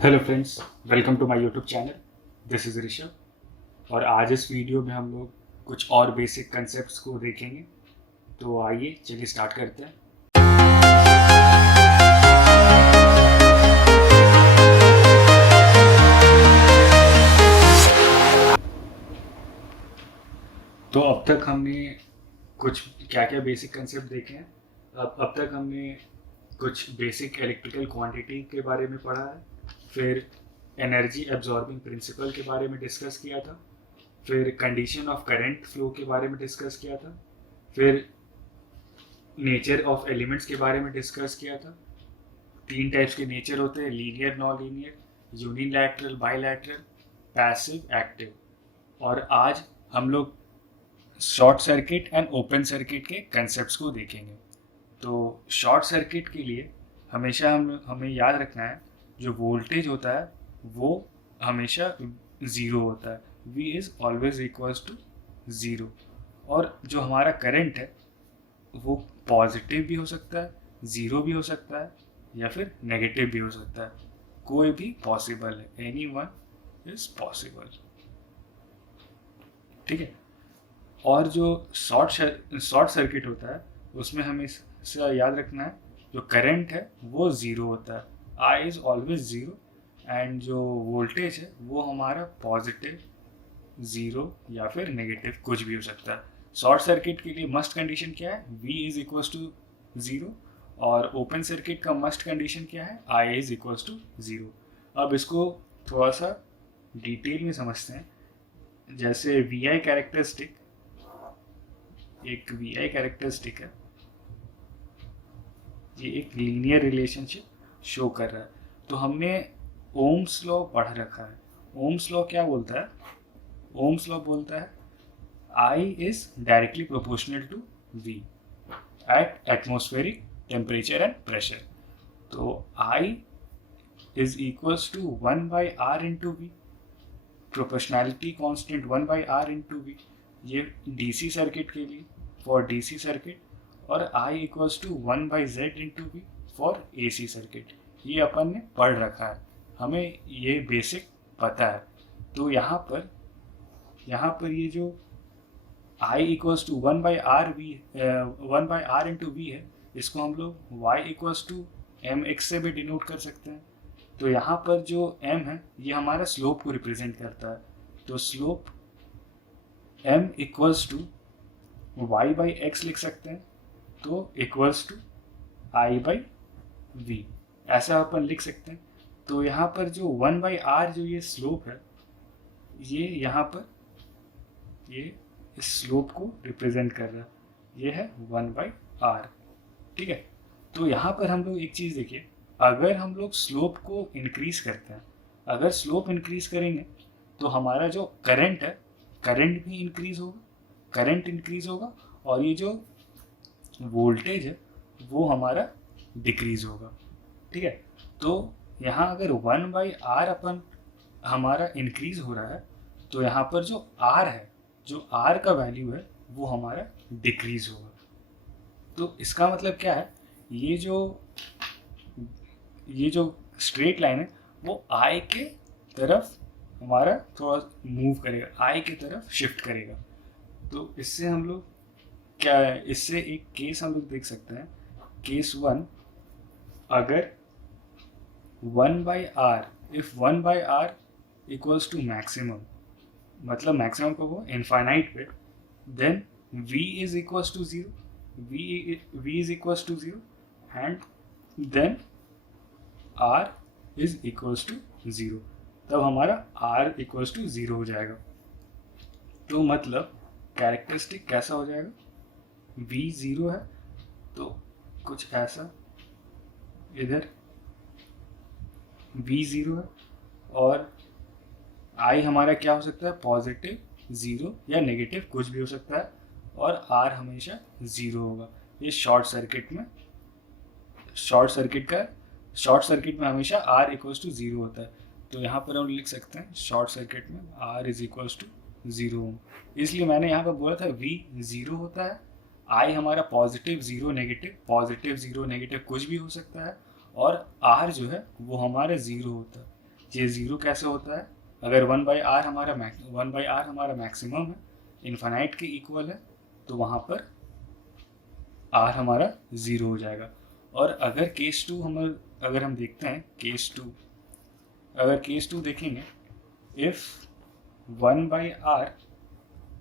Hello friends, welcome to my YouTube channel. This is Rishabh और आज इस वीडियो में हम लोग कुछ और बेसिक कंसेप्ट्स को देखेंगे। तो आइए चलिए स्टार्ट करते हैं। तो अब तक हमने कुछ क्या क्या बेसिक कंसेप्ट देखे हैं। अब तक हमने कुछ बेसिक इलेक्ट्रिकल क्वांटिटी के बारे में पढ़ा है, फिर एनर्जी एब्जॉर्बिंग प्रिंसिपल के बारे में डिस्कस किया था, फिर कंडीशन ऑफ करंट फ्लो के बारे में डिस्कस किया था, फिर नेचर ऑफ एलिमेंट्स के बारे में डिस्कस किया था। 3 टाइप्स के नेचर होते हैं, linear, non linear, unilateral, bilateral, passive, active. और आज हम लोग short circuit and open circuit के कंसेप्ट को देखेंगे। तो शॉर्ट सर्किट के लिए हमेशा हमें याद रखना है, जो वोल्टेज होता है वो हमेशा ज़ीरो होता है। V is always equals to zero. और जो हमारा करंट है वो पॉजिटिव भी हो सकता है, ज़ीरो भी हो सकता है, या फिर नेगेटिव भी हो सकता है। कोई भी पॉसिबल है, एनी वन इज पॉसिबल। ठीक है। और जो शॉर्ट सर्किट होता है उसमें हमें इससे याद रखना है, जो करंट है वो ज़ीरो होता है, I is always zero. And जो वोल्टेज है वो हमारा पॉजिटिव, ज़ीरो या फिर नेगेटिव कुछ भी हो सकता है। शॉर्ट सर्किट के लिए मस्ट कंडीशन क्या है? V is equals to zero. और ओपन सर्किट का मस्ट कंडीशन क्या है? I is equals to zero. अब इसको थोड़ा सा डिटेल में समझते हैं। जैसे VI कैरेक्टरिस्टिक, एक VI कैरेक्टरिस्टिक है, ये एक लीनियर रिलेशनशिप शो कर रहा है। तो हमने ओम्स लॉ पढ़ रखा है। ओम्स लॉ क्या बोलता है? ओम्स लॉ बोलता है I is directly proportional to V at atmospheric temperature and pressure. तो I is equals to 1 by R into V, proportionality constant 1 by R into V। ये DC सर्किट के लिए, for DC circuit. और I equals to 1 by Z into V for AC circuit. ये अपन ने पढ़ रखा है, हमें ये बेसिक पता है। तो यहाँ पर ये जो I equals to 1 by R into V है, इसको हम लोग y equals to M X से भी डिनोट कर सकते हैं। तो यहाँ पर जो m है ये हमारा स्लोप को रिप्रेजेंट करता है। तो slope m equals to y by X लिख सकते हैं, तो equals to i by V, ऐसा अपन लिख सकते हैं। तो यहाँ पर जो 1 बाई आर जो ये स्लोप है, ये यहाँ पर ये इस स्लोप को रिप्रेजेंट कर रहा है, ये है 1 बाई आर। ठीक है। तो यहाँ पर हम लोग एक चीज़ देखिए, अगर हम लोग स्लोप को इंक्रीज करते हैं, अगर स्लोप इंक्रीज करेंगे तो हमारा जो करंट है, करंट भी इंक्रीज होगा, करंट इंक्रीज होगा, और ये जो वोल्टेज है वो हमारा डिक्रीज होगा। ठीक है। तो यहाँ अगर 1 बाई आर अपन हमारा इंक्रीज हो रहा है, तो यहाँ पर जो आर है, जो आर का वैल्यू है वो हमारा डिक्रीज होगा। तो इसका मतलब क्या है? ये जो स्ट्रेट लाइन है वो आई के तरफ हमारा थोड़ा मूव करेगा, आई की तरफ शिफ्ट करेगा। तो इससे हम लोग क्या है, इससे एक केस हम लोग देख सकते हैं। केस 1, अगर 1 by R, if 1 by R equals to maximum, मतलब मैक्सिमम को वो इनफाइनाइट पे, then v is equals to zero, v is equals to zero, and then r is equals to zero. तब हमारा r इक्वल्स टू ज़ीरो हो जाएगा। तो मतलब कैरेक्टरिस्टिक कैसा हो जाएगा? v ज़ीरो है तो कुछ ऐसा, इधर v ज़ीरो है, और I हमारा क्या हो सकता है? पॉजिटिव, ज़ीरो या नेगेटिव कुछ भी हो सकता है, और R हमेशा ज़ीरो होगा। ये शॉर्ट सर्किट में हमेशा R इक्वल्स टू ज़ीरो होता है। तो यहाँ पर हम लिख सकते हैं शॉर्ट सर्किट में R is equals to zero. इसलिए मैंने यहाँ पर बोला था V ज़ीरो होता है, I हमारा पॉजिटिव, ज़ीरो, नेगेटिव कुछ भी हो सकता है, और R जो है वो हमारा ज़ीरो होता है। ये ज़ीरो कैसे होता है? अगर 1/r हमारा मैक्सिमम है, इन्फानाइट के इक्वल है, तो वहाँ पर r हमारा ज़ीरो हो जाएगा। और अगर केस टू अगर हम देखते हैं केस टू देखेंगे, इफ़ 1/r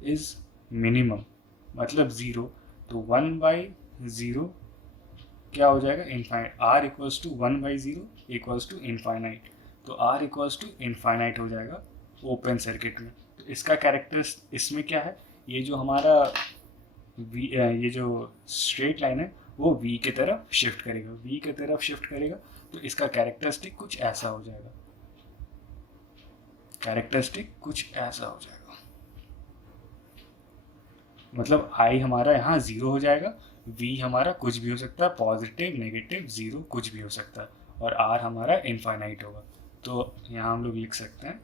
इज़ मिनिमम मतलब ज़ीरो, तो 1/0 क्या हो जाएगा? Infinite. r equals to 1/0 equals to infinite, तो r इक्वल्स टू इनफाइनाइट हो जाएगा ओपन सर्किट में। तो इसका कैरेक्टर्स इसमें क्या है? ये जो हमारा ये जो स्ट्रेट लाइन है वो v की तरफ शिफ्ट करेगा, तो इसका कैरेक्टरिस्टिक कुछ ऐसा हो जाएगा। मतलब i हमारा यहाँ ज़ीरो हो जाएगा, v हमारा कुछ भी हो सकता है, पॉजिटिव, नेगेटिव, ज़ीरो, कुछ भी हो सकता है, और r हमारा इनफाइनाइट होगा। तो यहाँ हम लोग लिख सकते हैं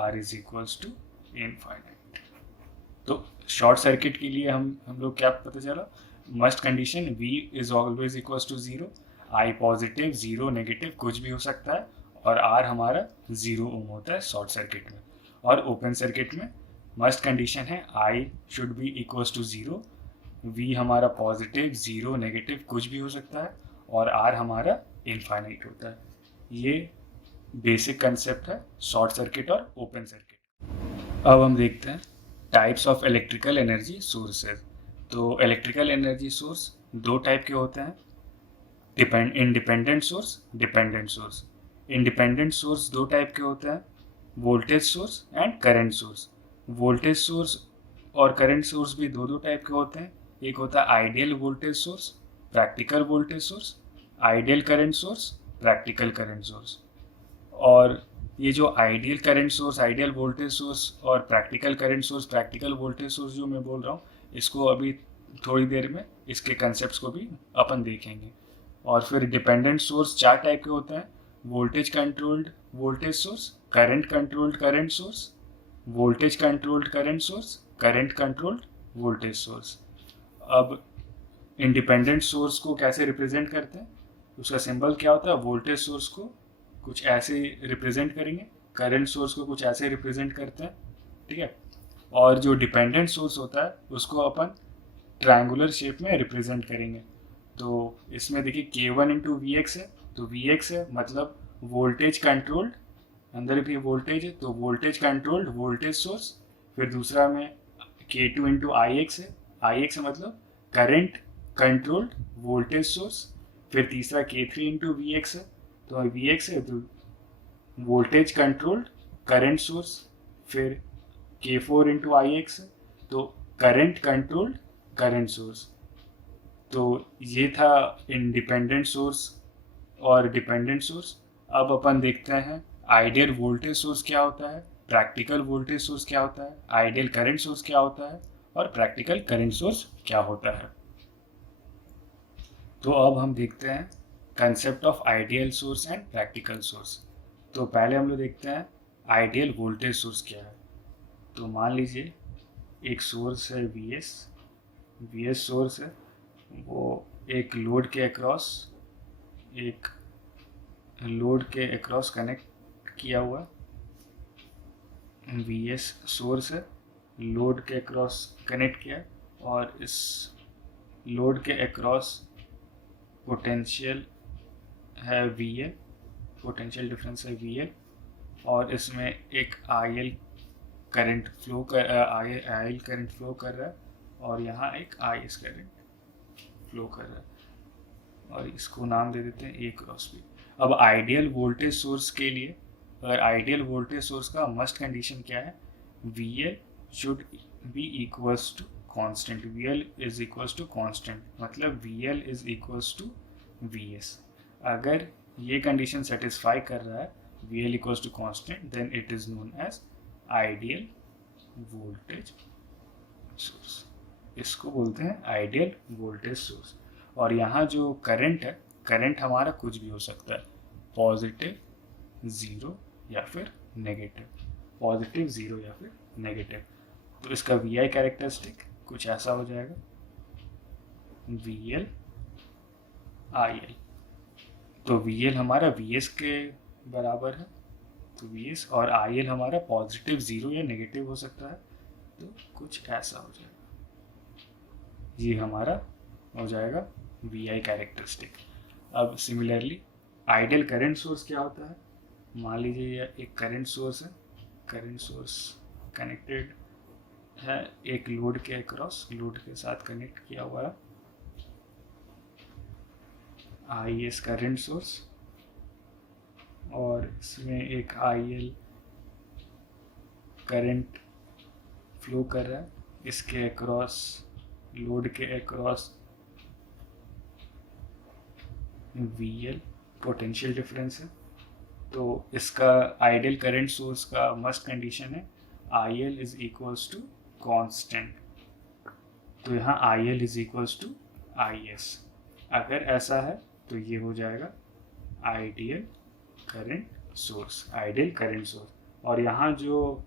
r is equals to infinite. तो शॉर्ट सर्किट के लिए हम लोग क्या पता चला? Must condition v is always equals to zero, i positive, zero, negative कुछ भी हो सकता है, और r हमारा 0 ओम होता है शॉर्ट सर्किट में। और ओपन सर्किट में मस्ट कंडीशन है i should be equals to zero, v हमारा पॉजिटिव, ज़ीरो, नेगेटिव कुछ भी हो सकता है, और r हमारा इनफाइनाइट होता है। ये बेसिक कंसेप्ट है शॉर्ट सर्किट और ओपन सर्किट। अब हम देखते हैं types of electrical energy sources. तो इलेक्ट्रिकल एनर्जी सोर्स दो टाइप के होते हैं, independent source, dependent source. Independent source दो टाइप के होते हैं, voltage source and current source. Voltage source और करंट सोर्स भी दो टाइप के होते हैं। एक होता है ideal voltage source, practical voltage source, ideal current source, practical current source. और ये जो ideal current source, ideal voltage source और practical current source, practical voltage source जो मैं बोल रहा हूँ, इसको अभी थोड़ी देर में इसके कंसेप्ट्स को भी अपन देखेंगे। और फिर डिपेंडेंट सोर्स चार टाइप के होते हैं, voltage controlled voltage source, current controlled current source, voltage controlled current source, current controlled voltage source. अब इंडिपेंडेंट सोर्स को कैसे रिप्रेजेंट करते हैं? उसका सिंबल क्या होता है? वोल्टेज सोर्स को कुछ ऐसे रिप्रेजेंट करेंगे, करंट सोर्स को कुछ ऐसे रिप्रेजेंट करते हैं, ठीक है। और जो डिपेंडेंट सोर्स होता है उसको अपन ट्रायंगुलर शेप में रिप्रेजेंट करेंगे। तो इसमें देखिए K1 इंटू वी एक्स है, तो वी एक्स है मतलब वोल्टेज कंट्रोल्ड, अंदर भी वोल्टेज है तो वोल्टेज कंट्रोल्ड वोल्टेज सोर्स। फिर दूसरा में K2 इंटू आई एक्स है, आई एक्स है मतलब करंट कंट्रोल्ड वोल्टेज सोर्स। फिर तीसरा K3 इंटू वी एक्स है, तो वी एक्स है तो वोल्टेज कंट्रोल्ड करंट सोर्स। फिर K4 इंटू आई एक्स है तो करंट कंट्रोल्ड करंट सोर्स। तो ये था इंडिपेंडेंट सोर्स और डिपेंडेंट सोर्स। अब अपन देखते हैं आइडियल वोल्टेज सोर्स क्या होता है, प्रैक्टिकल वोल्टेज सोर्स क्या होता है, आइडियल करंट सोर्स क्या होता है, और प्रैक्टिकल करंट सोर्स क्या होता है। तो अब हम देखते हैं concept of ideal source and practical source. तो पहले हम लोग देखते हैं आइडियल वोल्टेज सोर्स क्या है। तो मान लीजिए एक सोर्स है वी एस सोर्स है, वो एक लोड के अक्रॉस कनेक्ट किया हुआ वी एस सोर्स है, लोड के अक्रॉस कनेक्ट किया, और इस लोड के अक्रॉस पोटेंशियल है वी एल, पोटेंशियल डिफरेंस है वी एल, और इसमें एक आई एल करंट फ्लो कर रहा है, और यहाँ एक आई एस करंट फ्लो कर रहा है, और इसको नाम दे देते हैं ए क्रॉस बी। अब आइडियल वोल्टेज सोर्स के लिए, अगर आइडियल वोल्टेज सोर्स का मस्ट कंडीशन क्या है? V L should be equals to constant, V L is equals to constant, मतलब V L is equals to V S. अगर ये कंडीशन सेटिस्फाई कर रहा है, V L equals to constant, then it is known as ideal voltage source. इसको बोलते हैं ideal voltage source. और यहाँ जो करंट है, करंट हमारा कुछ भी हो सकता है, पॉजिटिव, ज़ीरो या फिर नेगेटिव, पॉजिटिव, ज़ीरो या फिर नेगेटिव। तो इसका वी आई कैरेक्टरिस्टिक कुछ ऐसा हो जाएगा, वी एल आई एल। तो वी एल हमारा वी एस के बराबर है, तो वी एस, और आई एल हमारा पॉजिटिव 0 या नेगेटिव हो सकता है, तो कुछ ऐसा हो जाएगा। ये हमारा हो जाएगा वी आई कैरेक्टरिस्टिक। अब सिमिलरली आइडियल करंट सोर्स क्या होता है? मान लीजिए ये एक करंट सोर्स है, करंट सोर्स कनेक्टेड है एक लोड के अक्रॉस, लोड के साथ कनेक्ट किया हुआ है, आई एस करंट सोर्स, और इसमें एक आई एल करंट फ्लो कर रहा है, इसके अक्रॉस, लोड के across V L potential difference है। तो इसका आइडियल करंट सोर्स का मस्ट कंडीशन है I L is equals to constant. तो यहाँ I L is equals to I S. अगर ऐसा है तो ये हो जाएगा ideal current source, ideal current source. और यहाँ जो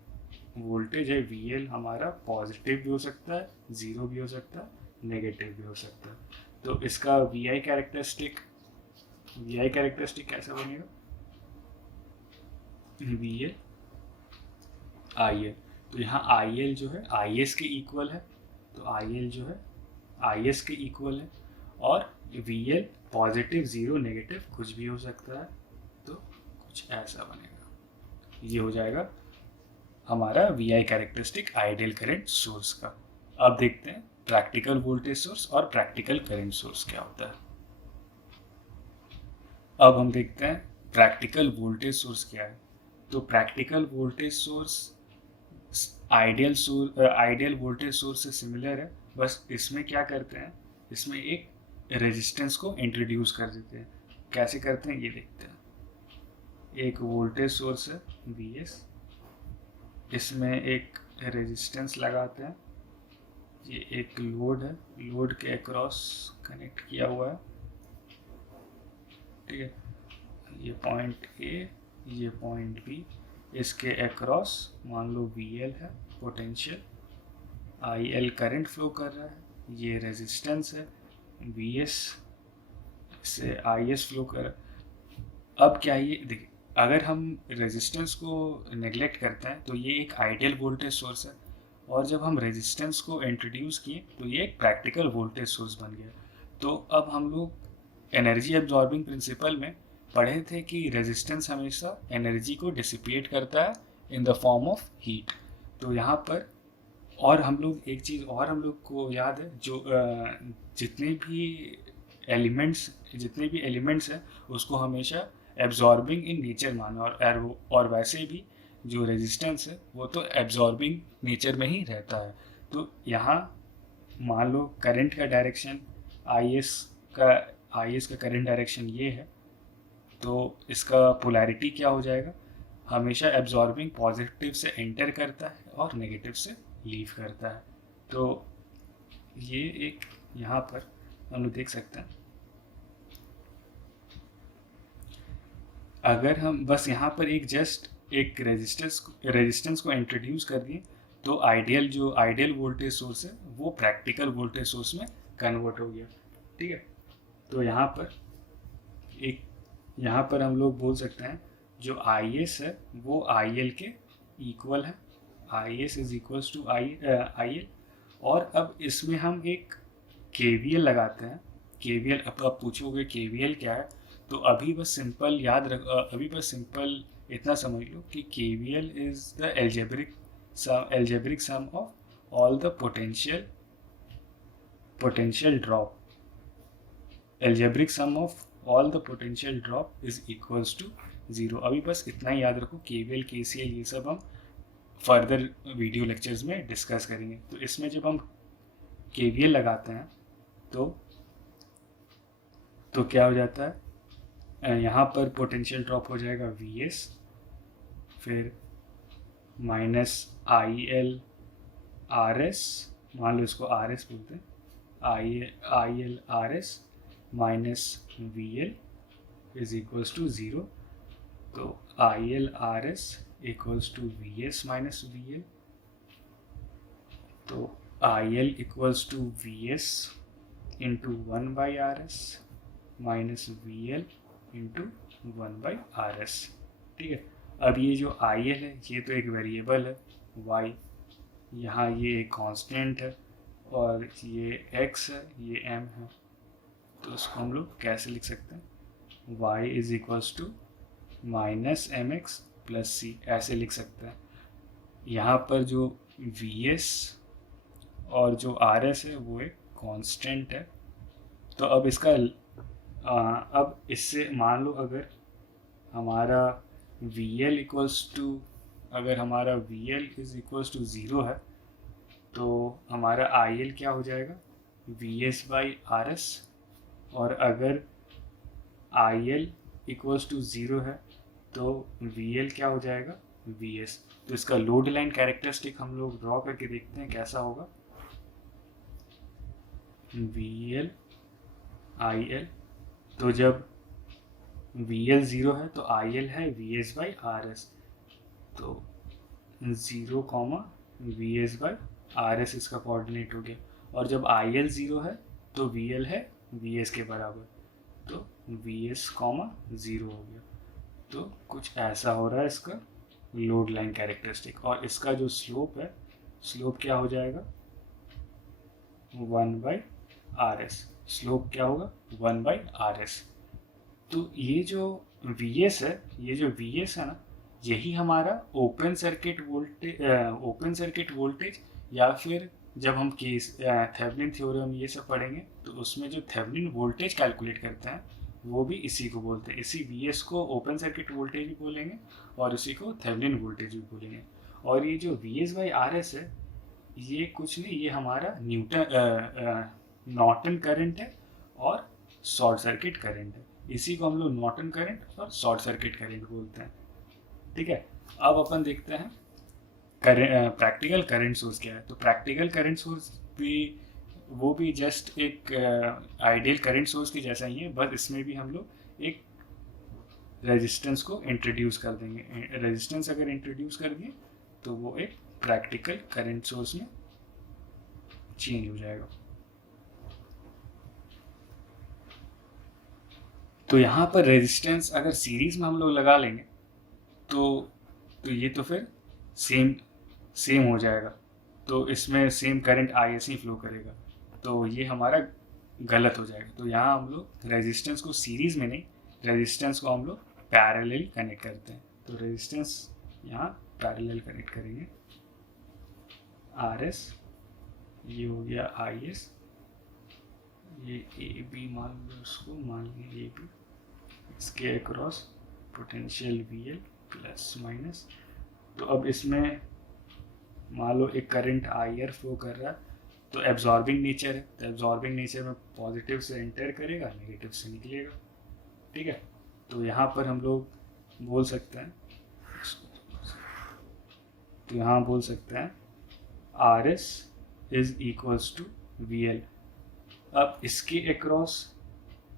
वोल्टेज है वी एल हमारा पॉजिटिव भी हो सकता है, ज़ीरो भी हो सकता है, नेगेटिव भी हो सकता है। तो इसका वी आई कैरेक्टरिस्टिक कैसा बनेगा? V L I L. तो यहाँ आई एल जो है आई एस के इक्वल है, तो आई एल जो है आई एस के इक्वल है, और V L positive, zero, negative कुछ भी हो सकता है, तो कुछ ऐसा बनेगा। ये हो जाएगा हमारा V I characteristic ideal current source का। अब देखते हैं प्रैक्टिकल वोल्टेज सोर्स और प्रैक्टिकल करंट सोर्स क्या होता है। अब हम देखते हैं प्रैक्टिकल वोल्टेज सोर्स क्या है। तो practical voltage source ideal voltage source से सिमिलर है, बस इसमें क्या करते हैं, इसमें एक रेजिस्टेंस को इंट्रोड्यूस कर देते हैं। कैसे करते हैं ये देखते हैं। एक वोल्टेज सोर्स है वी एस, इसमें एक रेजिस्टेंस लगाते हैं, ये एक लोड है, लोड के अक्रॉस कनेक्ट किया हुआ है, ठीक है। ये पॉइंट ए, ये पॉइंट बी, इसके अक्रॉस मान लो वी एल है potential, I L current flow कर रहा है, ये रेजिस्टेंस है वी एस से आई एस फ्लो कर रहा है। अब क्या ये देखिए, अगर हम रेजिस्टेंस को नेग्लेक्ट करते हैं तो ये एक आइडियल वोल्टेज सोर्स है, और जब हम रेजिस्टेंस को इंट्रोड्यूस किए तो ये एक प्रैक्टिकल वोल्टेज सोर्स बन गया। तो अब हम लोग एनर्जी एब्जॉर्बिंग प्रिंसिपल में पढ़े थे कि रेजिस्टेंस हमेशा एनर्जी को डिसिपेट करता है in the form of heat. तो यहाँ पर और हम लोग एक चीज़ और हम लोग को याद है, जो जितने भी एलिमेंट्स हैं उसको हमेशा एब्जॉर्बिंग इन नेचर माना, और वैसे भी जो रेजिस्टेंस है वो तो एब्जॉर्बिंग नेचर में ही रहता है। तो यहाँ मान लो करंट का डायरेक्शन आई एस का करंट डायरेक्शन ये है, तो इसका पोलैरिटी क्या हो जाएगा, हमेशा एब्जॉर्बिंग पॉजिटिव से एंटर करता है और नेगेटिव से लीव करता है। तो ये एक यहाँ पर हम लोग देख सकते हैं। अगर हम बस यहाँ पर एक रेजिस्टेंस को इंट्रोड्यूस कर दिए तो आइडियल वोल्टेज सोर्स है वो प्रैक्टिकल वोल्टेज सोर्स में कन्वर्ट हो गया, ठीक है। तो यहाँ पर हम लोग बोल सकते हैं जो आई एस है वो आई एल के इक्वल है, I S is equals to I L. और अब इसमें हम एक के वी एल लगाते हैं। के वी एल, अब आप पूछोगे के वी एल क्या है, तो अभी बस सिंपल इतना समझ लो कि K V L is the algebraic sum of all the potential drop. Algebraic sum of all the potential drop is equals to 0। अभी बस इतना ही याद रखो, के वी एल, के सी एल, ये सब हम फर्दर वीडियो लेक्चर्स में डिस्कस करेंगे। तो इसमें जब हम के वी एल लगाते हैं तो क्या हो जाता है, यहाँ पर पोटेंशियल ड्रॉप हो जाएगा वी एस, फिर minus I L R S, मान लो इसको आर एस बोलते हैं, I L R S minus V L is equals to 0। तो I L R S equals to V S minus V L. तो I L equals to V S into 1 by R S minus V L into 1 by R S, ठीक है। अब ये जो I L है ये तो एक वेरिएबल है y, यहाँ ये एक कांस्टेंट है, और ये x है, ये m है। तो इसको हम लोग कैसे लिख सकते हैं, y is equals to minus M X plus C, ऐसे लिख सकते हैं। यहाँ पर जो vs और जो rs है वो एक कांस्टेंट है। तो अब इसका अब इससे मान लो अगर हमारा VL इक्वल्स टू, अगर हमारा VL is equals to zero है तो हमारा IL क्या हो जाएगा, VS बाई RS। और अगर IL इक्वल्स टू ज़ीरो है तो VL क्या हो जाएगा, VS। तो इसका लोड लाइन कैरेक्टरिस्टिक हम लोग ड्रॉ करके देखते हैं कैसा होगा, VL IL। तो जब VL ज़ीरो है तो IL है VS बाई RS, तो 0 कॉमा VS बाई RS इसका कोऑर्डिनेट हो गया। और जब IL ज़ीरो है तो VL है VS के बराबर, तो VS कॉमा ज़ीरो हो गया। तो कुछ ऐसा हो रहा है इसका लोड लाइन कैरेक्टरिस्टिक। और इसका जो स्लोप है, स्लोप क्या हो जाएगा, 1 बाई RS। स्लोप क्या होगा, 1 बाई RS। तो ये जो VS है, ये जो VS है ना, यही हमारा ओपन सर्किट वोल्टेज या फिर जब हम केस थेवेनिन थ्योरम ये सब पढ़ेंगे तो उसमें जो थेवेनिन वोल्टेज कैलकुलेट करते हैं वो भी इसी को बोलते हैं। इसी VS को ओपन सर्किट वोल्टेज भी बोलेंगे और इसी को थेवेनिन वोल्टेज भी बोलेंगे। और ये जो VS बाई RS है ये कुछ नहीं, ये हमारा नॉर्टन करंट है और शॉर्ट सर्किट करंट है। इसी को हम लोग नॉर्टन करंट और शॉर्ट सर्किट करंट बोलते हैं। ठीक है, अब अपन देखते हैं प्रैक्टिकल करंट सोर्स क्या है। तो प्रैक्टिकल करंट सोर्स भी वो भी जस्ट एक आइडियल करंट सोर्स की जैसा ही है, बस इसमें भी हम लोग एक रेजिस्टेंस को इंट्रोड्यूस कर देंगे। रेजिस्टेंस अगर इंट्रोड्यूस कर दिए तो वो एक प्रैक्टिकल करंट सोर्स में चेंज हो जाएगा। तो यहाँ पर रेजिस्टेंस अगर सीरीज में हम लोग लगा लेंगे तो ये तो फिर सेम हो जाएगा, तो इसमें same current IS he flow करेगा, तो ये हमारा गलत हो जाएगा। तो यहाँ हम लोग रेजिस्टेंस को सीरीज में नहीं, रेजिस्टेंस को हम लोग पैरेलल कनेक्ट करते हैं। तो रेजिस्टेंस यहाँ पैरेलल कनेक्ट करेंगे, RS ये हो गया IS, ये AB मान लो, उसको मान लीजिए AB, इसके across potential VL plus minus. तो अब इसमें मान लो एक करंट IR फ्लो कर रहा है, तो एब्जॉर्बिंग नेचर है, तो एब्जॉर्बिंग नेचर में पॉजिटिव से एंटर करेगा, नेगेटिव से निकलेगा। ठीक है, तो यहाँ पर हम लोग बोल सकते हैं, तो यहाँ बोल सकते हैं RS is equals to VL। अब इसके अक्रॉस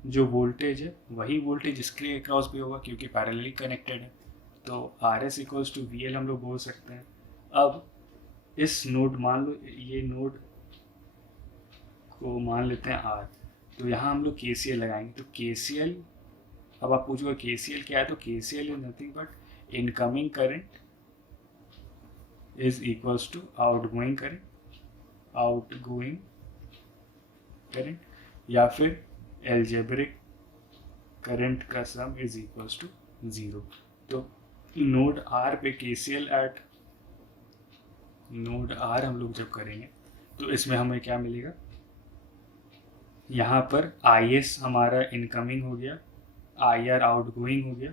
जो वोल्टेज है वही वोल्टेज इसके अक्रॉस भी होगा क्योंकि पैरेलली कनेक्टेड है, तो RS इक्वल्स टू VL हम लोग बोल सकते हैं। अब इस नोड, मान लो ये नोड को मान लेते हैं R, तो यहाँ हम लोग KCL लगाएंगे। तो KCL, अब आप पूछोगे KCL क्या है, तो KCL is nothing but incoming current is equals to outgoing current, या फिर एल्जेब्रिक करंट का सम इज इक्वल्स टू 0। तो नोड R पे KCL एट नोड R हम लोग जब करेंगे तो इसमें हमें क्या मिलेगा, यहाँ पर IS हमारा इनकमिंग हो गया, IR आउटगोइंग हो गया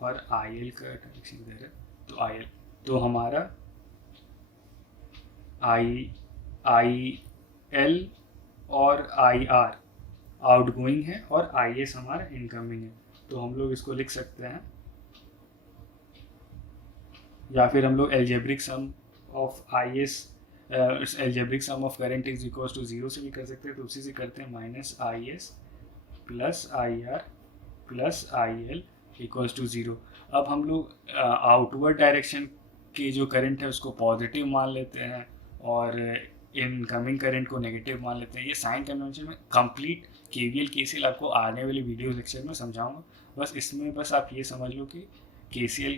और IL का डायरेक्शन इधर है, तो IL, तो हमारा IL और IR आउटगोइंग है और IS हमारा इनकमिंग है। तो हम लोग इसको लिख सकते हैं, या फिर हम लोग algebraic sum of IS algebraic sum of current is equal to 0 से भी कर सकते हैं। तो उसी से करते हैं, minus IS plus IR plus IL equals to 0। अब हम लोग आउटवर्ड डायरेक्शन के जो करंट है उसको पॉजिटिव मान लेते हैं और इनकमिंग करंट को नेगेटिव मान लेते हैं। ये साइन कन्वेंशन में कंप्लीट KVL KCL आपको आने वाली वीडियो लेक्चर में समझाऊंगा। बस इसमें बस आप ये समझ लो कि KCL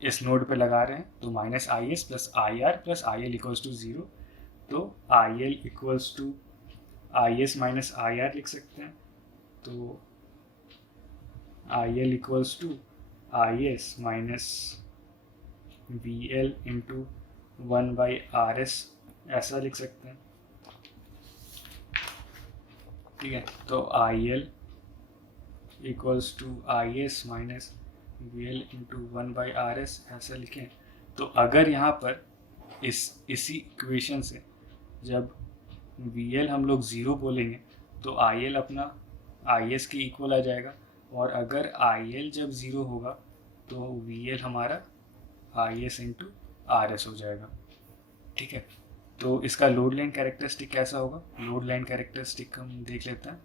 इस नोड पे लगा रहे हैं, तो minus I S plus I R plus I L equals to 0, तो I L equals to I S minus I R लिख सकते हैं। तो I L equals to I S minus V L into 1/RS ऐसा लिख सकते हैं। ठीक है, तो I L equals to I S minus V L into 1/RS ऐसा लिखें। तो अगर यहाँ पर इसी इक्वेशन से जब वी एल हम लोग 0 बोलेंगे तो आई एल अपना आई एस के इक्वल आ जाएगा, और अगर आई एल जब 0 होगा तो वी एल हमारा I S into R S हो जाएगा। ठीक है, तो इसका लोड लाइन कैरेक्टरिस्टिक कैसा होगा? लोड लाइन कैरेक्टरिस्टिक हम देख लेते हैं।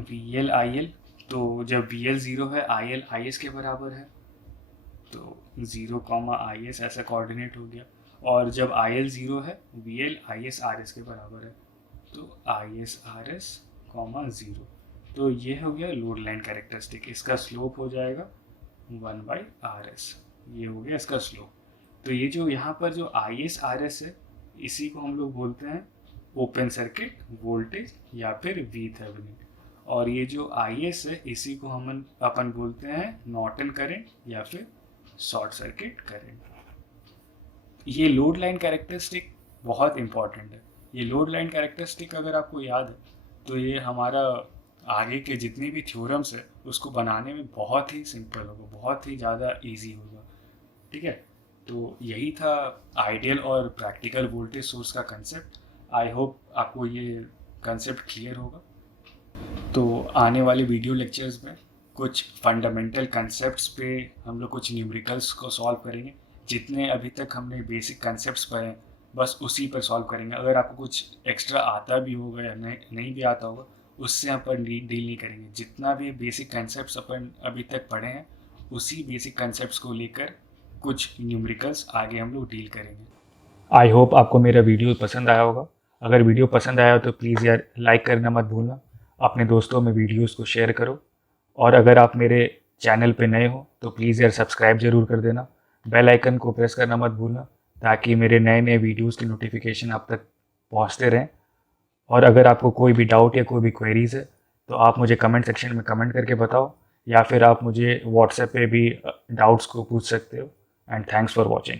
वी एल आई एल, तो जब वी एल 0 है आई एल आई एस के बराबर है, तो 0, आई एस ऐसा कोऑर्डिनेट हो गया। और जब आई एल 0 है V L I S R S के बराबर है, तो आई एस आर एस 0। तो ये हो गया लोड लाइन कैरेक्टरिस्टिक। इसका स्लोप हो जाएगा 1/RS, ये हो गया इसका स्लोप। तो ये जो यहाँ पर जो आई एस आर एस है, इसी को हम लोग बोलते हैं ओपन सर्किट वोल्टेज या फिर वी थेवेनिन। और ये जो आई एस है, इसी को हम अपन बोलते हैं नॉर्टन करंट या फिर शॉर्ट सर्किट करंट। ये लोड लाइन कैरेक्टरिस्टिक बहुत इंपॉर्टेंट है। ये लोड लाइन कैरेक्टरिस्टिक अगर आपको याद है तो ये हमारा आगे के जितने भी थ्योरम्स है उसको बनाने में बहुत ही सिंपल होगा, बहुत ही ज़्यादा इजी होगा। ठीक है, तो यही था आइडियल और प्रैक्टिकल वोल्टेज सोर्स का कंसेप्ट। आई होप आपको ये कंसेप्ट क्लियर होगा। तो आने वाले वीडियो लेक्चर्स में कुछ फंडामेंटल कंसेप्ट्स पे हम लोग कुछ न्यूमेरिकल्स को सॉल्व करेंगे। जितने अभी तक हमने बेसिक कंसेप्ट्स पढ़े हैं बस उसी पर सॉल्व करेंगे। अगर आपको कुछ एक्स्ट्रा आता भी होगा या नहीं भी आता होगा, उससे अपन डील नहीं करेंगे। जितना भी बेसिक कंसेप्ट्स अपन अभी तक पढ़े हैं उसी बेसिक कंसेप्ट्स को लेकर कुछ न्यूमेरिकल्स आगे हम लोग डील करेंगे। आई होप आपको मेरा वीडियो पसंद आया होगा। अगर वीडियो पसंद आया हो तो प्लीज़ यार लाइक करना मत भूलना, अपने दोस्तों में वीडियोस को शेयर करो, और अगर आप मेरे चैनल पे नए हो तो प्लीज़ यार सब्सक्राइब ज़रूर कर देना। बेल आइकन को प्रेस करना मत भूलना ताकि मेरे नए नए वीडियोस की नोटिफिकेशन आप तक पहुंचते रहें। और अगर आपको कोई भी डाउट या कोई भी क्वेरीज़ है तो आप मुझे कमेंट सेक्शन में कमेंट करके बताओ, या फिर आप मुझे व्हाट्सएप पे भी डाउट्स को पूछ सकते हो। And thanks for watching.